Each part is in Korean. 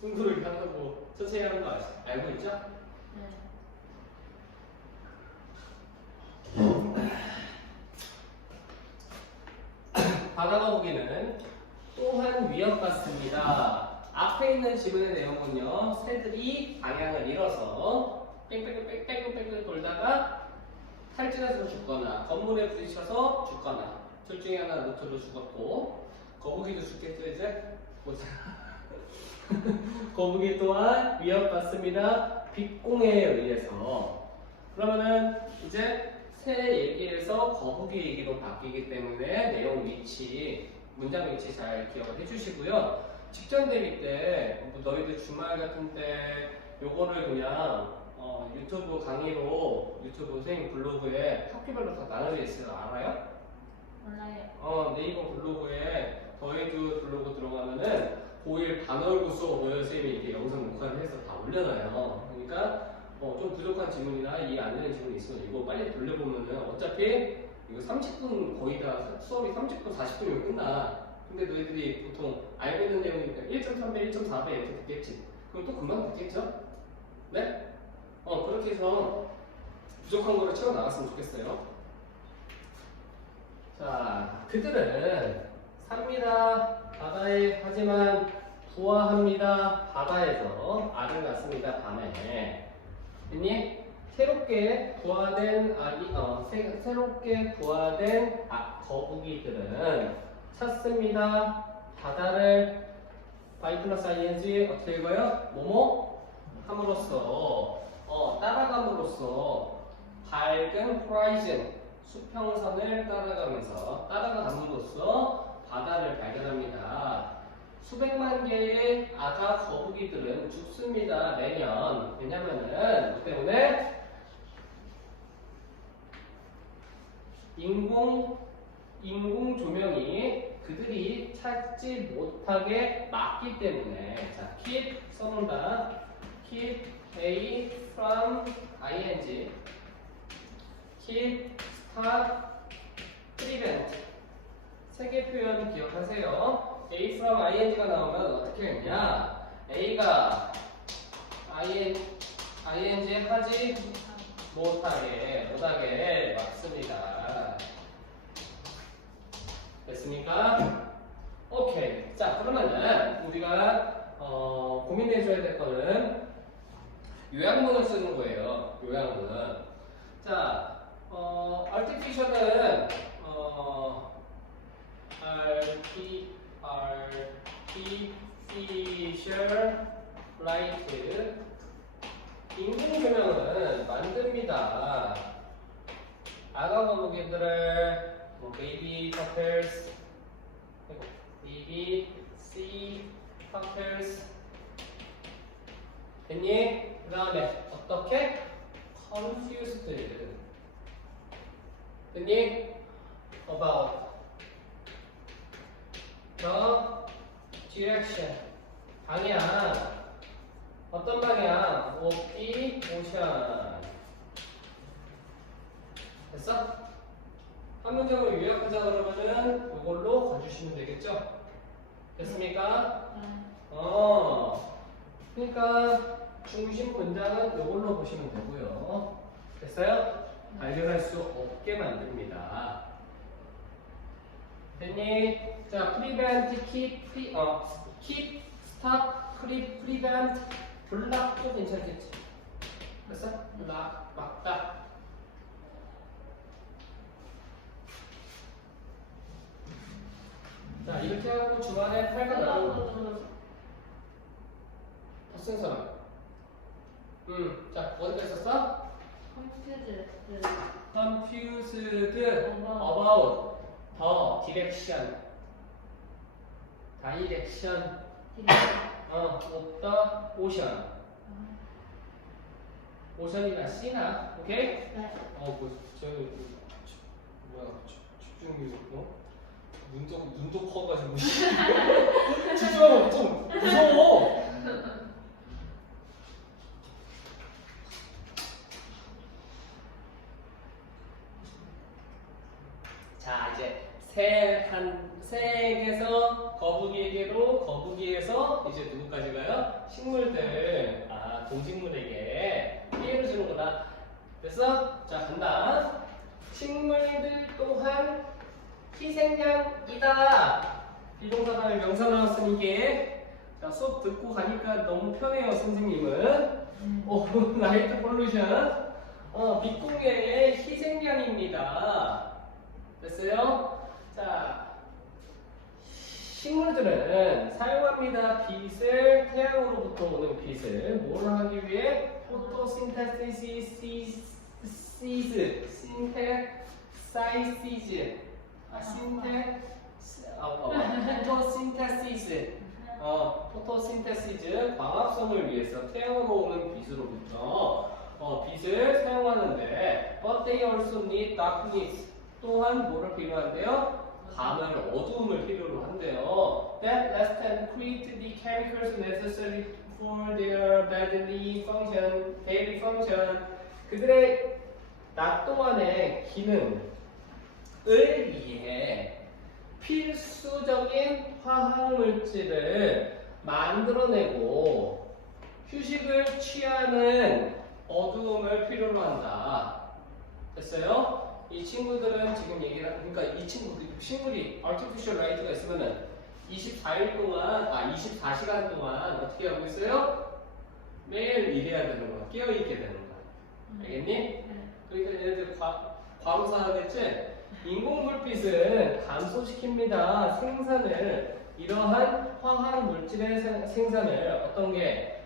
승부를 한다고 천천히 하는 거 아시, 알고 있죠? 네. 바다가 보기는 또한 위협 같습니다. 앞에 있는 지문의 내용은요, 새들이 방향을 잃어서 뺑뺑뺑뺑뺑뺑 돌다가 탈진해서 죽거나 건물에 부딪혀서 죽거나 둘 중에 하나 노트로 죽었고 거북이도 죽겠죠 이제 보자. 거북이 또한 위협받습니다. 빅공에 의해서. 그러면은 이제 새 얘기에서 거북이 얘기로 바뀌기 때문에 내용 위치, 문장 위치 잘 기억을 해주시고요. 직전 대비 때뭐 너희들 주말 같은 때 요거를 그냥 어, 유튜브 강의로 유튜브 선생님 블로그에 학교별로 다 나눠져 있어요. 알아요? 몰라요. 어, 네이버 블로그에 더해주 블로그 들어가면은 고1 단어를 써 보여 선생님이 이렇게 영상 녹화를 해서 다 올려놔요. 그러니까 어, 좀 부족한 지문이나 이해 안 되는 지문이 있으면 이거 빨리 돌려보면은 어차피 이거 30분 거의 다 수업이 30분 40분이면 끝나. 근데 너희들이 보통 알고 있는 내용이니까 1.3배, 1.4배 이렇게 듣겠지. 그럼 또 금방 듣겠죠? 네? 어, 그렇게 해서 부족한 거를 채워 나갔으면 좋겠어요. 자, 그들은 삽니다. 바다에 하지만 부화합니다. 바다에서 알을 낳습니다. 밤에. 됐니? 새롭게 부화된 알이 어, 새, 새롭게 부화된 아, 거북이들은 찾습니다. 바다를 바이 플러스 ing 어떻게 읽어요? 뭐뭐 함으로써 어, 따라감으로써 밝은 호라이즌 수평선을 따라가면서 따라감으로써 바다를 발견합니다. 수백만 개의 아가 거북이들은 죽습니다. 매년. 왜냐면은 뭐 때문에 인공 인공 조명이 그들이 찾지 못하게 막기 때문에 자 keep 써놓는다. keep a from ing keep stop prevent 세 개 표현 기억하세요. A from ing가 나오면 어떻게 했냐? A가 ing, ing 하지 못하게, 못하게 막습니다. 됐습니까? 오케이. 자, 그러면은 우리가 어, 고민해줘야 될 거는 요약문을 쓰는 거예요. 요약문. 자, 어, artificial은 어, arti, artificial light 인공 조명은 만듭니다. 아가 거북이들을 뭐 baby turtles, baby sea turtles 됐니? 그 다음에 어떻게? confused 됐니? about the direction 방향 어떤 방향? of the ocean 됐어? 한 문장을 요약하자 그러면은 이걸로 가주시면 되겠죠? 됐습니까? 네. 어 그러니까 중심 문장은 이걸로 보시면 되고요 됐어요? 발견할 수 없게 만듭니다 됐니? 자, prevent, keep, pre, 어, keep, stop, pre, prevent, block도 괜찮겠지? 됐어? block, 막다. 자, 이렇게 하고 주말에 팔과 나누고 덧쓴 사람. 음, 자, 어디까지 썼어? 컴퓨터. confused about the direction. direction 어, the ocean. 오션이나 씨나, 오케이? 네. 어, 뭐, 저, 저, 뭐야, 집- 집중력이, 어? 눈도, 눈도 커가지고. 집중하면 좀 무서워! 자, 이제 새 한 새에게서 거북이에게로 거북이에서 이제 누구까지 가요? 식물들 아 동식물에게 피해를 주는 거다. 됐어? 자 간다. 식물들 또한 희생양이다. 비동사 다음에 명사 나왔으니 이게 자 수업 듣고 가니까 너무 편해요 선생님은. 오 라이트 폴루션. 어 빛공유의 희생양입니다. 됐어요? 자 식물들은 사용합니다. 빛을 태양으로부터 오는 빛을. 뭘 하기 위해? 포토신테시스 시즈 신테사이시즈. 아 신테 아 어, 포토신테시스 어 포토신테시즈 광합성을 위해서 태양으로 오는 빛으로부터 어 빛을 사용하는데 but they also need darkness 또한 뭐를 필요한데요? 밤을 어두움을 필요로 한대요. That less than create the chemicals necessary for their bodily function, daily function. 그들의 낮 동안의 기능을 위해 필수적인 화학 물질을 만들어내고 휴식을 취하는 어두움을 필요로 한다. 됐어요? 이 친구들은 지금 얘기를 그러니까 이 친구 식물이 artificial light가 있으면은 24일 동안 아 24시간 동안 어떻게 하고 있어요? 매일 일해야 되는 거야. 깨어 있게 되는 거야. 알겠니? 네. 그러니까 얘네들 과, 과로사 하겠지? 인공 불빛은 감소시킵니다. 생산을 이러한 화학 물질의 생- 생산을 어떤 게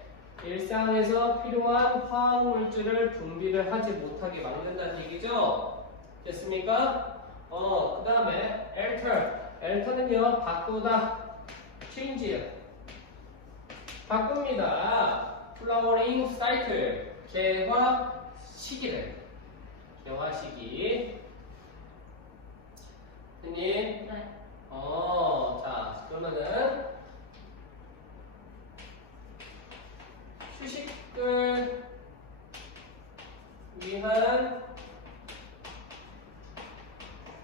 일상에서 필요한 화학 물질을 분비를 하지 못하게 막는다는 얘기죠. 됐습니까? 어, 그 다음에 alter. alter는요, 바꾸다. change. 바꿉니다. flowering cycle. 개화 시기를. 개화 시기. 됐니? 네. 어, 자, 그러면은 휴식을 위한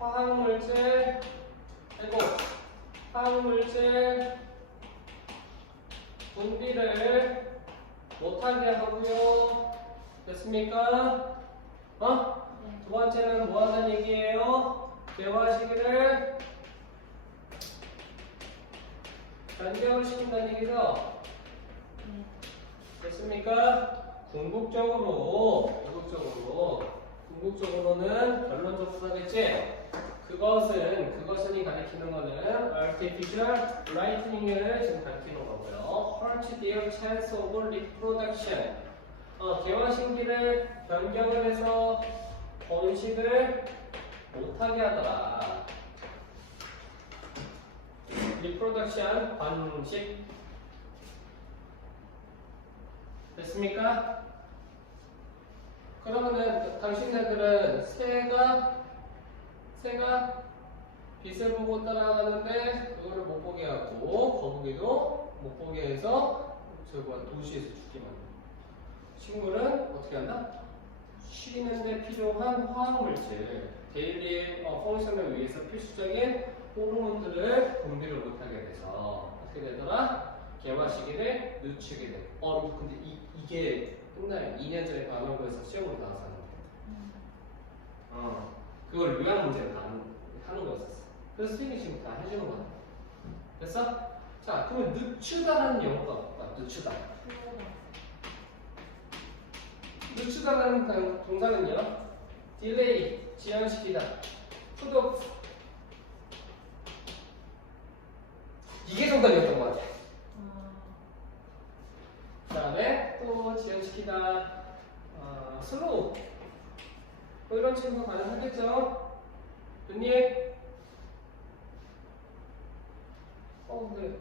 화학물질 아이고 화학물질 분비를 못하게 하고요. 됐습니까? 어? 네. 두 번째는 뭐 하는 얘기예요? 대화 시기를 변경을 시킨다는 얘기죠? 네. 됐습니까? 궁극적으로, 궁극적으로, 궁극적으로는 결론적으로 하겠지? 그것은, 그것은이 가리키는 거는 artificial lightning을 지금 가리키는 거고요. hurt their chance of reproduction. 어, 개화신기를 변경을 해서 번식을 못하게 하더라. 리프로덕션 번식 됐습니까? 그러면은 당신네들은 새가 새가 빛을 보고 따라가는데 그거를 못 보게 하고 거북이도 못 보게 해서 저거 도시에서 죽게 만든다. 식물은 어떻게 한다? 쉬는데 필요한 화학물질, 데일리 어, 펑션을 위해서 필수적인 호르몬들을 분비를 못하게 돼서 어떻게 되더라? 개화 시기를 늦추게 돼. 어, 근데 이, 이게 끝나요. 2년 전에 하는 거예요. 음. 어, 그걸 요양 문제로 하는, 하는 거였었어. 그래서 선생님이 지금 다 해주는 거야. 됐어? 자, 그러면 늦추다라는 영어가 뭐야? 늦추다. 늦추다라는 단- 동사는요, 딜레이, 지연시키다, 푸드 이게 정답이었던 것 같아. 어. 그 다음에 또 지연시키다, 어, 슬로우. 뭐 이런 친구 가능하겠죠? 됐니? 어, 네.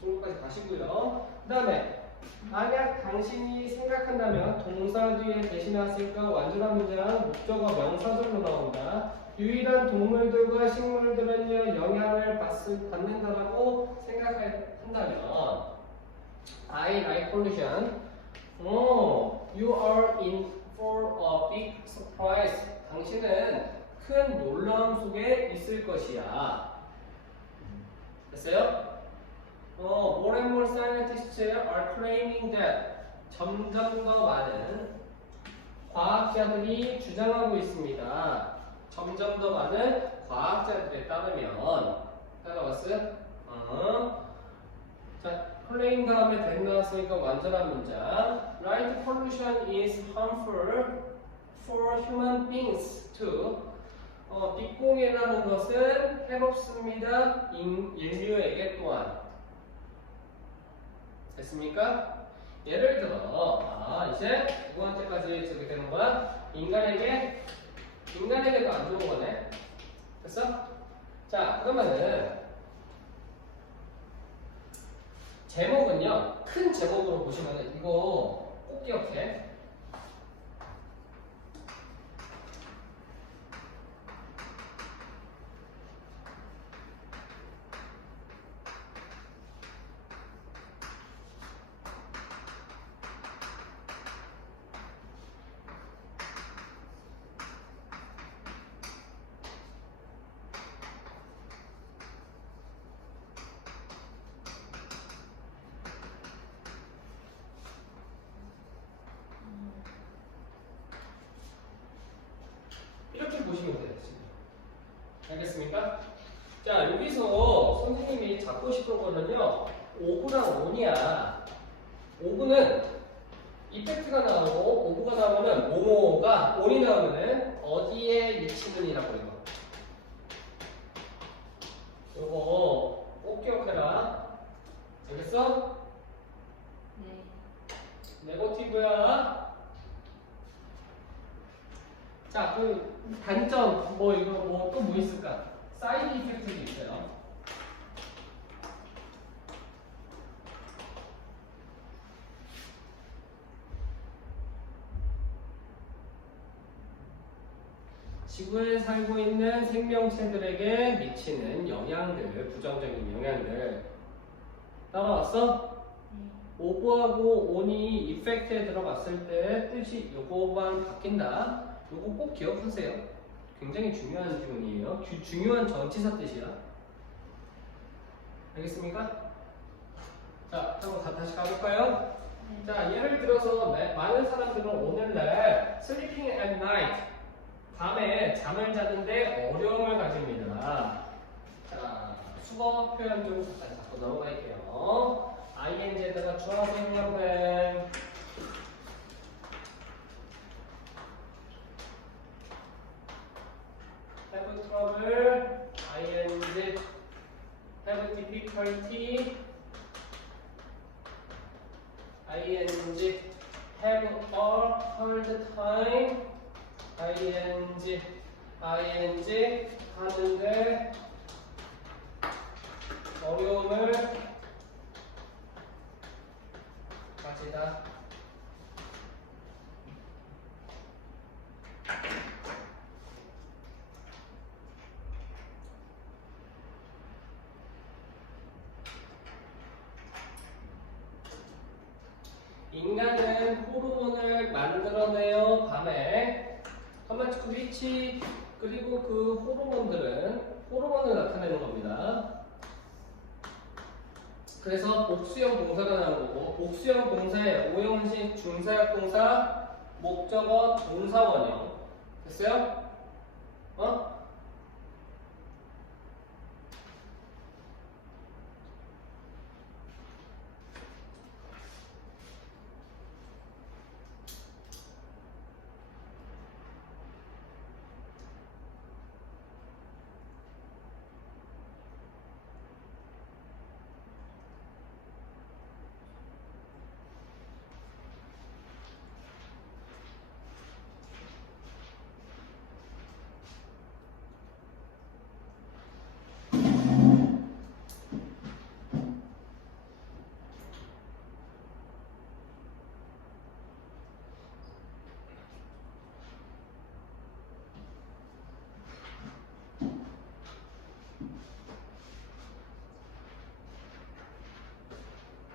정도까지 가시고요. 그 다음에 만약 당신이 생각한다면 동사 뒤에 대신할 수 있을까 완전한 문제는 목적어 명사절로 나온다. 유일한 동물들과 식물들은요 영향을 받, 받는다라고 생각한다면 I like pollution. 어, you are in for a big surprise. 당신은 큰 놀라움 속에 있을 것이야. 됐어요? 어, more and more scientists are claiming that 점점 더 많은 과학자들이 주장하고 있습니다. 점점 더 많은 과학자들에 따르면 따라왔어요? 어. 자, claim 다음에 된 나왔으니까 완전한 문장. Light pollution is harmful for human beings too. 어, 빛공해라는 것은 해롭습니다. 인, 인류에게 또한. 됐습니까? 예를 들어, 아, 이제 두 번째까지 저기 되는 거야. 인간에게, 인간에게도 안 좋은 거네. 됐어? 자, 그러면은, 제목은요, 큰 제목으로 보시면은, 이거 꼭기억해. 이렇게 보시면 돼요. 지금. 알겠습니까? 자, 여기서 선생님이 잡고 싶은 거는요, 5구랑 5이야. 5구는 이펙트가 나오고 5구가 나오면 모모가 5이 나오면은 어디에 미치는이라고 이거. 요거 꼭 기억해라. 알겠어? 네. 네거티브야. 자, 그 단점 뭐 이거 뭐 또 뭐 있을까? 사이드 이펙트도 있어요. 지구에 살고 있는 생명체들에게 미치는 영향들, 부정적인 영향들 따라왔어? 네. 오브하고 온이 이펙트에 들어갔을 때 뜻이 요거만 바뀐다. 요거 꼭 기억하세요. 굉장히 중요한 지문이에요. 주- 중요한 전치사 뜻이야. 알겠습니까? 자, 한번 다 다시 가볼까요? 네. 자, 예를 들어서 매- 많은 사람들은 오늘날 sleeping at night 밤에 잠을 자는데 어려움을 가집니다. 자, 수거 표현 좀 잠깐 잡고 넘어갈게요. ing에다가 주어서 형용해. have trouble, ing, have difficulty, ing, have a hard time, ing, ing, 하는데 어려움을 가지다. 인간은 호르몬을 만들어내요 밤에 위치 그리고 그 호르몬들은 호르몬을 나타내는 겁니다. 그래서 복수형 동사가 나오는 거고 복수형 동사의 오형식 중사역 동사 목적어 동사원형 됐어요? 어?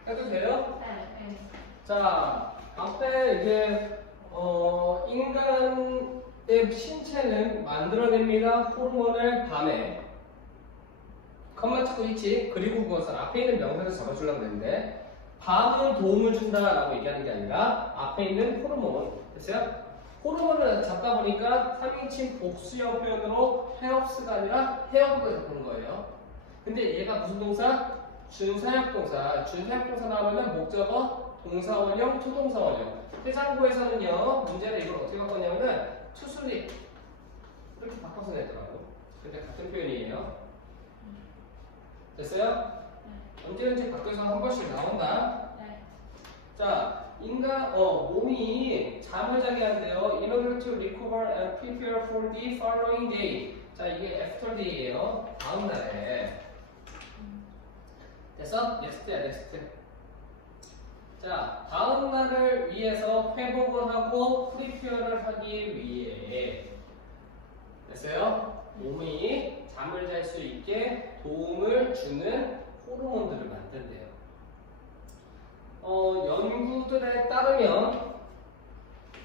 해도 돼요? 네. 네. 자, 앞에 이제 어, 인간 신체는 만들어냅니다. 호르몬을 밤에. 컴마 찍고 있지. 그리고 그것은 앞에 있는 명사를 잡아주려고 했는데 밤은 도움을 준다라고 얘기하는 게 아니라 앞에 있는 호르몬. 됐어요? 호르몬을 잡다 보니까 3인칭 복수형 표현으로 헤업스가 아니라 헤업을 잡는 거예요. 근데 얘가 무슨 동사? 준사역 동사. 준사역 동사 나오면 목적어, 동사원형, 투동사원형. 해상고에서는요, 문제를 이걸 어떻게 바꿨냐면은 투슬립 이렇게 바꿔서 내더라고. 근데 같은 표현이에요. 됐어요? 언제든지 바뀌어서 한 번씩 나온다. 네. 자, 인간 어 몸이 잠을 자게 한대요. In order to recover and prepare for the following day. 자, 이게 after day예요. 다음 날에. 됐어? 넥스트야, 넥스트. 자, 다음 날을 위해서 회복을 하고 프리페어를 하기 위해 됐어요? 몸이 잠을 잘 수 있게 도움을 주는 호르몬들을 만든대요. 어, 연구들에 따르면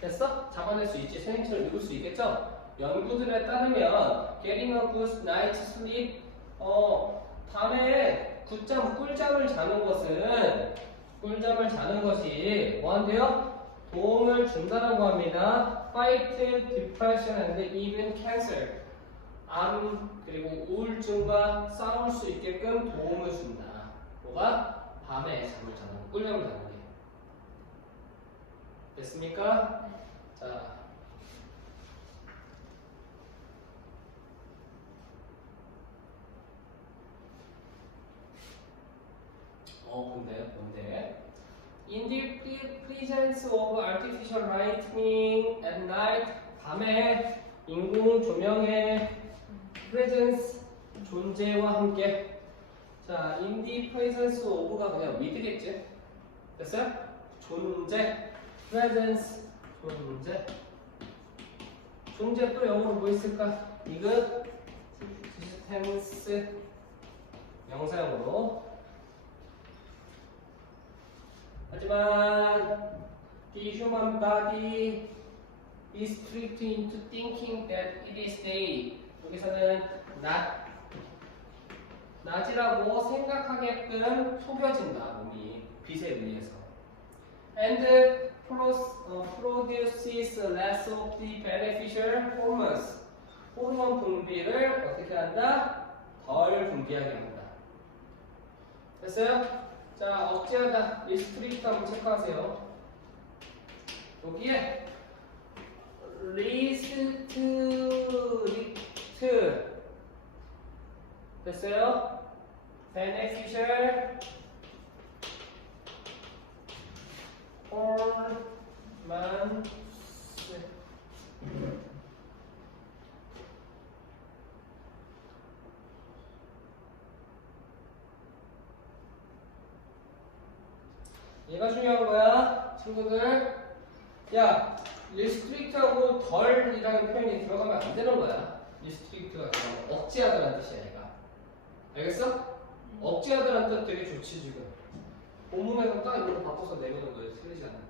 됐어? 잡아낼 수 있지. 생리체를 누를 수 있겠죠? 연구들에 따르면 getting a good night sleep 어, 밤에 굿잠, 꿀잠을 자는 것은 꿀잠을 자는 것이 뭐한대요? 도움을 준다라고 합니다. Fight depression and even cancer. 암 그리고 우울증과 싸울 수 있게끔 도움을 준다. 뭐가? 밤에 잠을 자는 거, 꿀잠을 자는 게. 됐습니까? 자. 어, 근데 뭔데? In the presence of artificial lighting at night, 밤에 인공 조명의 presence 존재와 함께 자, in the presence of가 그냥 with겠지? 됐어요? 존재, presence, 존재. 존재 또 영어로 뭐 있을까? 이거 tense 명사형으로 하지만 the human body is tricked into thinking that it is day. 여기서는 낮, 낮이라고 생각하게끔 속여진다 몸이 빛에 의해서. And pro- 어, produces less of the beneficial hormones. 호르몬 분비를 어떻게 한다? 덜 분비하게 한다. 됐어요? 자, 억제하다. 리스트릭트 한번 체크하세요. 여기에 리스트릭트 됐어요? beneficial 얘가 중요한 거야, 친구들. 야, 리스트릭트하고 덜이라는 표현이 들어가면 안 되는 거야. 리스트릭트가 들어가면 억제하다는 뜻이야, 얘가. 알겠어? 억제하다는 뜻 되게 좋지, 지금. 본문에서 딱 이걸로 바꿔서 내보는 거예요, 틀리지 않아.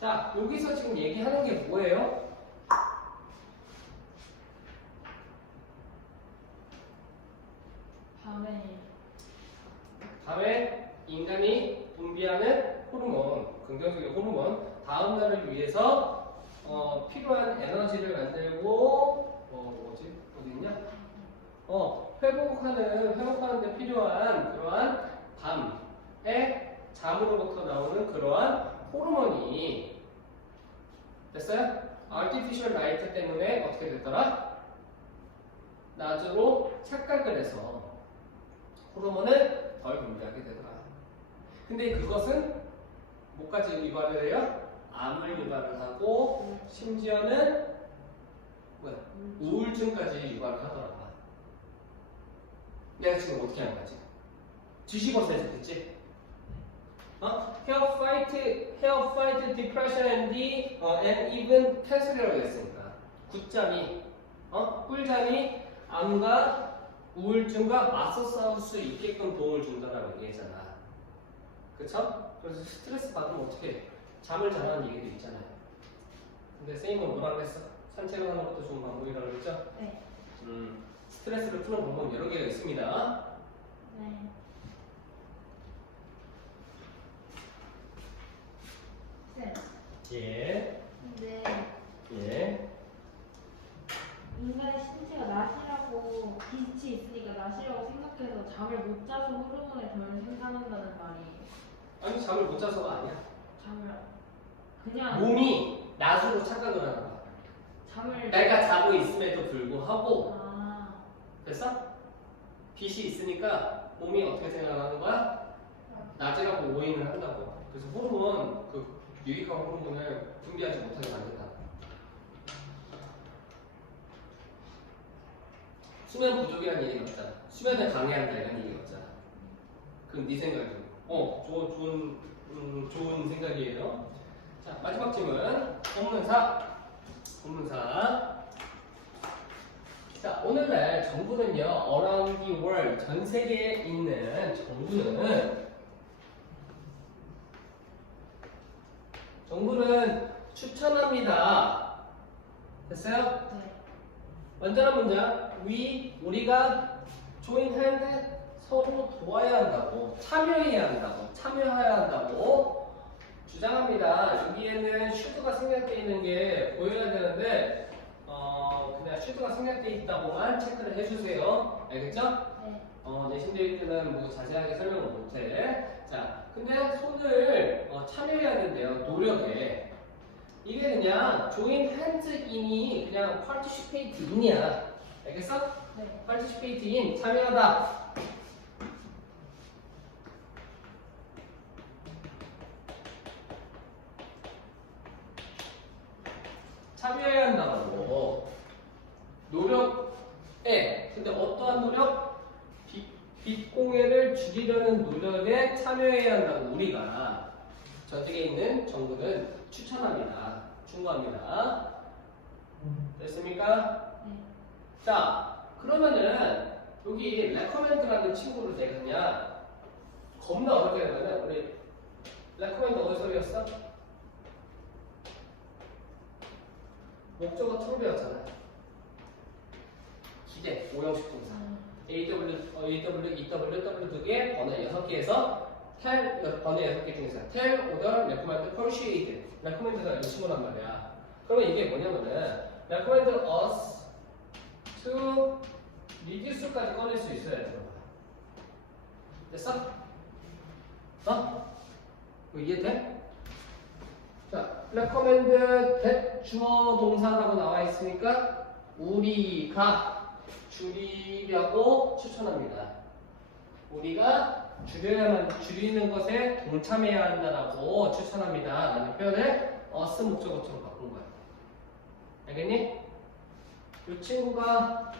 자, 여기서 지금 얘기하는 게 뭐예요? 밤에 밤에 인간이 분비하는 호르몬, 긍정적인 호르몬, 다음 날을 위해서 어, 필요한 에너지를 만들고 어, 뭐지? 어디 있냐? 어, 회복하는 회복하는 데 필요한 그러한 밤에 잠으로부터 나오는 그러한 호르몬이 됐어요? artificial light 때문에 어떻게 됐더라? 낮으로 착각을 해서 호르몬을 덜 분비하게 되더라. 근데 그것은 뭐까지 유발을 해요? 암을 유발을 하고 심지어는 뭐야? 우울증까지 유발을 하더라고. 내가 지금 어떻게 하는 거지? 뒤집어서 해줬겠지? 어? Help fight, help fight depression and the, 어, and even cancer이라고 했으니까 굿잠이, 어? 꿀잠이 암과 우울증과 맞서 싸울 수 있게끔 도움을 준다라고 얘기했잖아. 그쵸? 그래서 스트레스 받으면 어떻게 해? 잠을 자라는 얘기도 있잖아요. 근데 쌤은 뭐라 그랬어? 산책을 하는 것도 좋은 방법이라고 그랬죠? 네. 음, 스트레스를 푸는 방법 여러 개가 있습니다. 네. 쌤, 예, 근데 예. 인간의 신체가 낮이라고 빛이 있으니까 낮이라고 생각해서 잠을 못 자서 호르몬을 덜 생산한다는 말이에요. 아니 잠을 못 자서가 아니야. 잠을 그냥 몸이 낮으로 착각을 하는 거야. 잠을 내가 자고 있음에도 불구하고 아 됐어? 빛이 있으니까 몸이 어떻게 생각하는 거야? 낮이라고 오인을 한다고. 그래서 호르몬 그 유익한 호르몬을 분비하지 못하게 만든다. 수면 부족이라는 얘기가 없잖아. 수면을 방해한다 이런 얘기가 없잖아. 그럼 네 생각이 어, 좋은 좋은 음, 좋은 생각이에요. 자 마지막 질문. 본문사. 본문사. 자, 오늘날 정부는요, around the world, 전 세계에 있는 정부는, 정부는 추천합니다. 됐어요? 네. 완전한 문장. we, 우리가 hand, 서로 도와야 한다고, 참여해야 한다고, 참여해야 한다고 주장합니다. 여기에는 should가 생략되어 있는 게 보여야 되는데, 어, 그냥 should가 생략되어 있다고만 체크를 해주세요. 알겠죠? 네. 어, 내신 데이트는 뭐 자세하게 설명을 못해. 자, 근데 손을 어, 참여해야 된대요. 노력에. 이게 그냥 hands in이 그냥 in이야. 알겠어? 네. participate in 참여하다. 참여해야 한다고. 노력에 근데 어떠한 노력? 빛, 빛공해를 줄이려는 노력에 참여해야 한다고 우리가 전 세계에 있는 정부는 추천합니다. 충고합니다. 됐습니까? 네. 자, 그러면은 여기 레커멘드라는 친구를 내가 그냥 겁나 어렵게 하면은 우리 레커멘드 어디서 배웠어? 목적어 툴 배웠잖아요. 기대, 오형식 동사. 음, AW, 어, AW, EW, W 두 개, 번호 여섯 개에서 tell, 여- 번호 여섯 개 중에서 tell, order, recommend, persuade. recommend가 이런 친구란 말이야. 그러면 이게 뭐냐면은 recommend us to reduce까지 꺼낼 수 있어야 거야. 됐어? 어? 이해돼? 자, recommend that 주어 동사라고 나와 있으니까 우리가 줄이려고 추천합니다. 우리가 줄여야만 줄이는 것에 동참해야 한다라고 추천합니다. 라는 표현을 us 목적어처럼 바꾼 거야. 알겠니? 이 친구가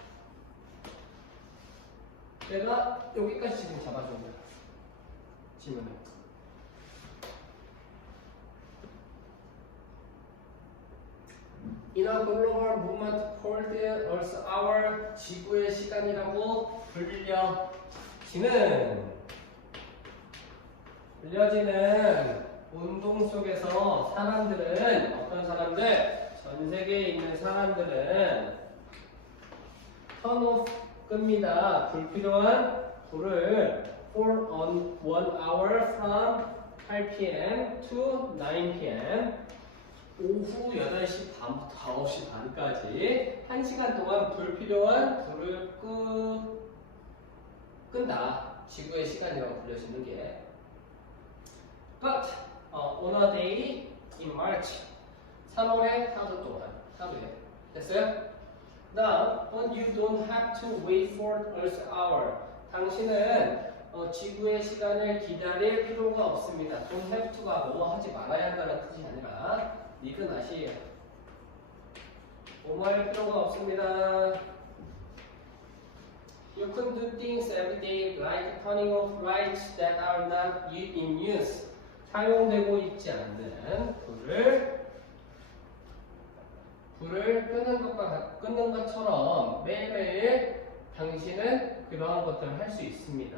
내가 여기까지 지금 잡아준 거야. 지문을. In a global movement 지구의 시간이라고 불려지는 불려지는 운동 속에서 사람들은 어떤 사람들? 전 세계에 있는 사람들은 턴오프 끕니다. 불필요한 불을 for on one hour from 8 p.m. to 9 p.m. 오후 8시 반부터 9시 반까지 1시간 동안 불필요한 불을 끄, 끈다. 지구의 시간이라고 불려지는 게. But 어, on a day in March 3월에 하루 동안 하루에 됐어요? 다음 you don't have to wait for Earth hour 당신은 어, 지구의 시간을 기다릴 필요가 없습니다. don't have to가 뭐 하지 말아야 한다는 뜻이 아니라 니은 아시에요. 뭐할 필요가 없습니다. You can do things every day like turning off lights that are not in use. 사용되고 있지 않는 불을 불을 끄는 것과 같- 끄는 것처럼 매일매일 당신은 그러한 것들을 할 수 있습니다.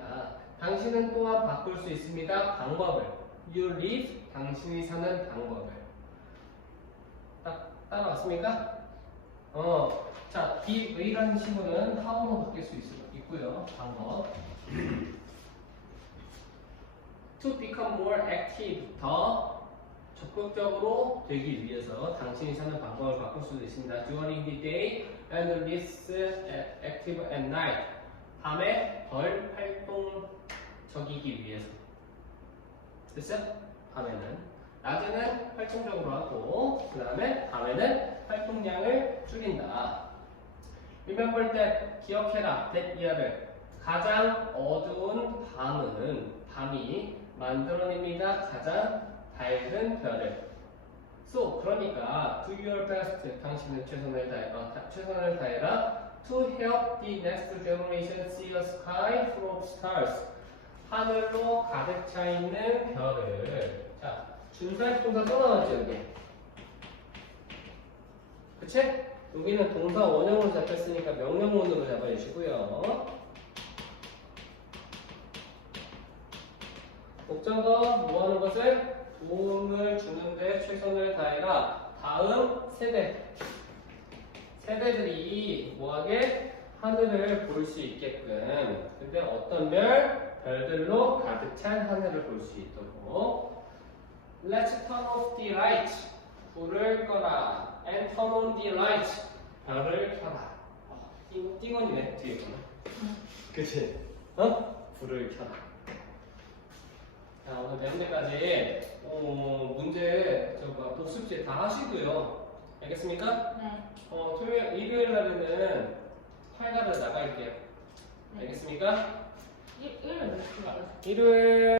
당신은 또한 바꿀 수 있습니다. 방법을 you live 당신이 사는 방법을 딱 따라왔습니까? 어, 자, 왜라는 식으로는 how로 바뀔 수 있, 있고요. 방법. to become more active 더 적극적으로 되기 위해서 당신이 사는 방법을 바꿀 수도 있습니다. during the day and less active at night. 밤에 덜 활동적이기 위해서. 됐어요? 밤에는. 낮에는 활동적으로 하고, 그 다음에 밤에는 활동량을 줄인다. Remember that, 기억해라, that year를. 가장 어두운 밤은, 밤이 만들어냅니다. 가장 밝은 별을. So, 그러니까, do your best. 당신은 최선을 다해, 어, 다- 최선을 다해라. To help the next generation see a sky full of stars. 하늘로 가득 차 있는 별을. 자, 준사역 동사 또 나왔죠, 여기. 그치? 여기는 동사 원형으로 잡혔으니까 명령문으로 잡아주시고요. 목적어 뭐 하는 것을 도움을 주는데 최선을 다해라. 다음 세대. 세대들이 뭐하게 하늘을 볼 수 있게끔. 근데 어떤 별? 별들로 가득 찬 하늘을 볼 수 있도록. Let's turn off the light. 불을 꺼라. And turn on the light. 별을 켜라. 어, 띵, 띵언이네, 뒤에 거는. 그치? 어? 불을 켜라. 자, 오늘 네 문제까지, 어, 문제, 저, 뭐, 복습지 다 하시고요. 알겠습니까? 네. 어, 토요일, 일요일 날에는 활가를 나갈게요. 네. 알겠습니까? 일, 일을 몇 시까지? 일요일